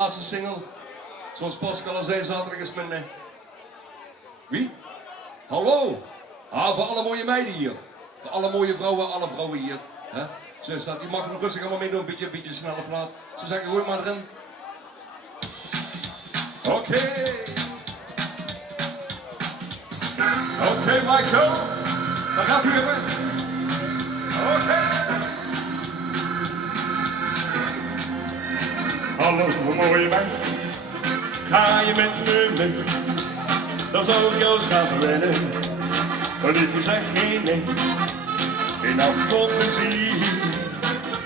Laatste single, zoals Pascal al zei, zaterdag is mijn... Wie? Hallo! Ah, voor alle mooie meiden hier. Voor alle mooie vrouwen, alle vrouwen hier. Hè? Zo is dat. Je mag nog rustig allemaal meedoen, een beetje snelle plaat. Zo zeg ik, gooi maar erin. Oké, Michael. Dan gaat u weer. Oké. Hallo mooie meid, ga je met me mee? Dan zou ik jou gaan rennen, maar liever zeg geen nee. In naam van plezier,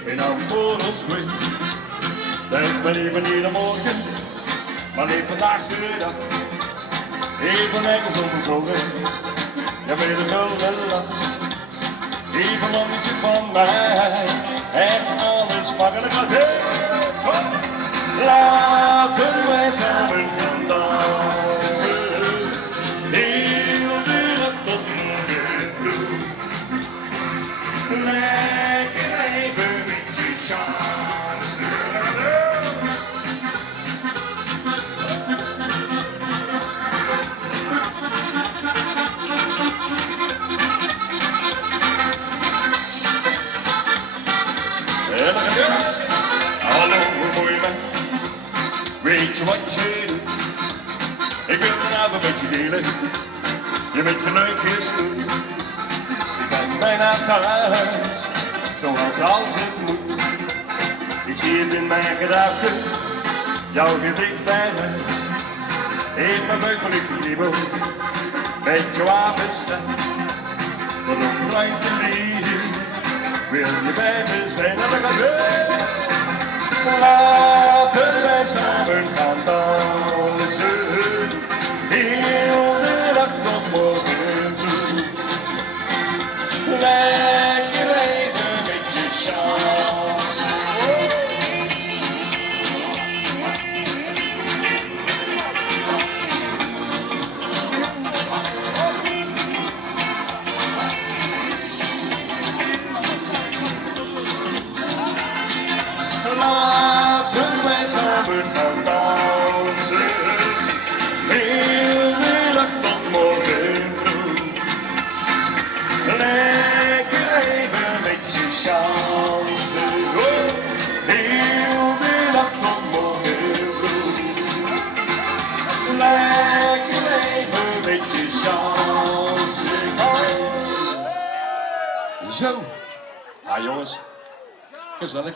in naam voor ons twee. Denk maar even niet aan morgen, maar leef vandaag de dag. Even lekker zonder zorgen, ja weer een gulden lach. Even een landetje van mij, echt alles makkelijk gaat heen. Laten wij samen gaan dansen, heel de nacht tot morgen vroeg. Lekker even met je chance. Hallo mooie meid, weet je wat je doet? Ik wil vanavond met je delen, je met je leuk is goed. Ik ben bijna thuis, zoals als het moet. Ik zie het in mijn gedachten, jouw gezicht bij mij. In mijn buik van de kriebels, met je wapenstem. Wat een kleintje lief, wil je bij me zijn? En dan gaat het. Laten wij samen gaan dansen, heel de dag tot morgen vroeg. Lekker even met je chance. Laten wij samen gaan dansen, heel de dag tot morgen vroeg. Lekker even met je chance, heel de dag tot morgen vroeg. Lekker even met je chance. Zo. Ah jongens, Gezellig.